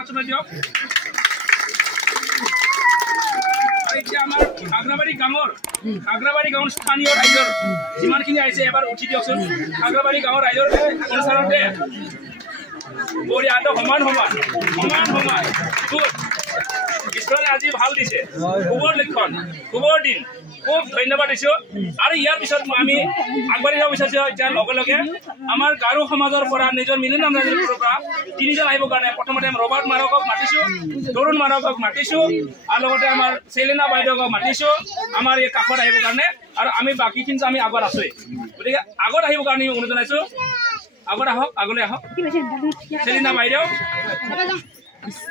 হাতছাই দিয়ক এতিয়া আমাৰ খাগৰাবাৰী গাঁৱৰ স্থানীয় ৰাইজৰ যিমানখিনি আহিছে এবাৰ উঠি দিয়কচোন খাগৰাবাৰী গাঁৱৰ ৰাইজৰ অনুসাৰতে বঢ়িয়াটো সমান ঈশ্বৰে আজি ভাল দিছে শুভৰ লক্ষণ শুভৰ দিন খুব ধন্যবাদ দিছোঁ আৰু ইয়াৰ পিছত আমি আগবাঢ়ি যাব বিচাৰিছোঁ এতিয়া লগে লগে আমাৰ গাৰো সমাজৰ পৰা নিজৰ মিলিনাম ৰাইজৰ পৰা তিনিজন আহিবৰ কাৰণে প্ৰথমতে ৰবাৰ্ট মাৰকক মাতিছোঁ তৰুণ মাৰকক মাতিছোঁ আৰু লগতে আমাৰ চেলিনা বাইদেউক মাতিছোঁ আমাৰ এই কাষত আহিবৰ কাৰণে আৰু আমি বাকীখিনি আমি আগত আছোঁৱেই গতিকে আগত আহিবৰ কাৰণে অনুৰোধ জনাইছোঁ আগত আহক আগলৈ আহক চেলিনা বাইদেউ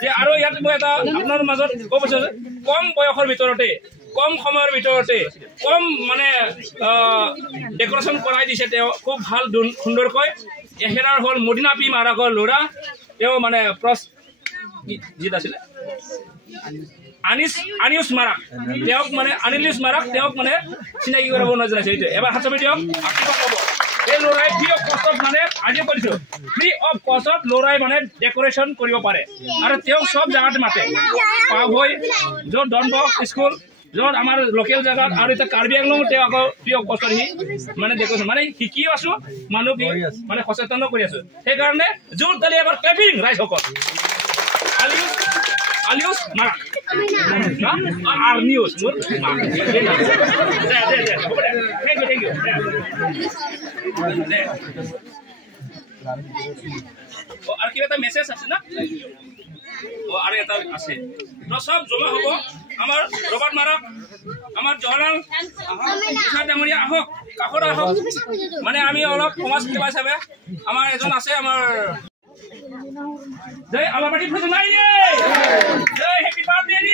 যে আৰু ইয়াত মই এটা আপোনাৰ মাজত ক'ব বিচাৰিছোঁ কম বয়সৰ ভিতৰতে কম সময়ৰ ভিতৰতে কম মানে ডেকৰেশ্যন কৰাই দিছে তেওঁ খুব ভাল সুন্দৰকৈ এখেতৰ হ'ল মদিনা পি মাৰাকৰ ল'ৰা তেওঁ মানে জিত আছিলে আনিউছ মাৰাক তেওঁক মানে আনিলিউছ মাৰাক তেওঁক মানে চিনাকি কৰাব নজনাইছে এইটোৱে এবাৰ হাত চাপি দিয়ক আশীৰ্বাদ পাব এই ল'ৰাই ফ্ৰী অফ কষ্টত মানে আজি কৰিছোঁ ফ্ৰী অফ কষ্টত ল'ৰাই মানে ডেকৰেশ্যন কৰিব পাৰে আৰু তেওঁক চব জেগাত মাতে পাভৈ য'ত ডনবস্ক স্কুল য'ত আমাৰ লোকেল জেগাত আৰু এতিয়া কাৰ্বি আংলং তেওঁ আকৌ ফ্ৰী অফ কষ্টত মানে ডেকৰেশ্যন মানে শিকিও আছোঁ মানুহ মানে সচেতনো কৰি আছোঁ সেইকাৰণে জোৰ তালি এবাৰ ক্লেপিং ৰাইজসকল আলিউছ মাৰাক আৰ্নিউছ মোৰ থেংক ইউ আৰু কিবা এটা মেছেজ আছে না আৰু এটা আছে সব জমা হ'ব আমাৰ ৰবাৰ্ট মাৰক আমাৰ জৱাহৰলাল ডাঙৰীয়া আহক কাষত আহক মানে আমি অলপ সমাজ সেৱা হিচাপে আমাৰ এজন আছে আমাৰ জয় আলাপাটি ফুজন নাই জয় হেপি বাৰ্থডে নি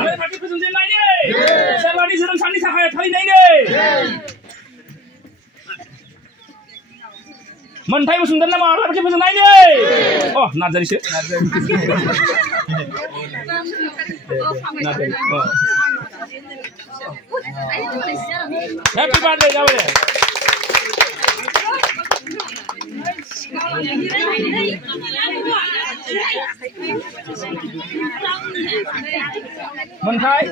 আলাপাটি ফুজন যে নাই সবানি জনম সানি সাহায় থাই নাই मोनथाय बसुमतारी नामा आलापाटी फुजन नाय अ नार्जारिसो हैप्पी बार्थडे जाबाय मोनथाय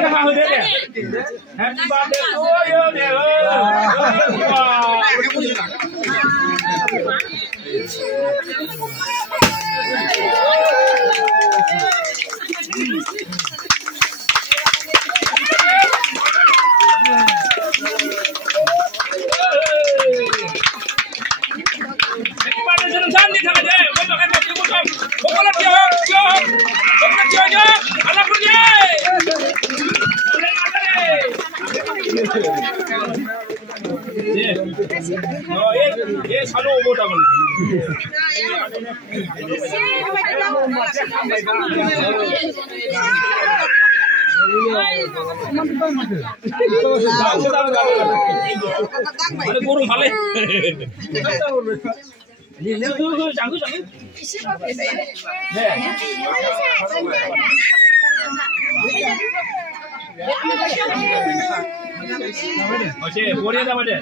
का होदे दे हैप्पी बार्थडे टू यू दे ये सालो बोटा बने अरे गरम भाले जांगु ओके बोरिया जाबाय दे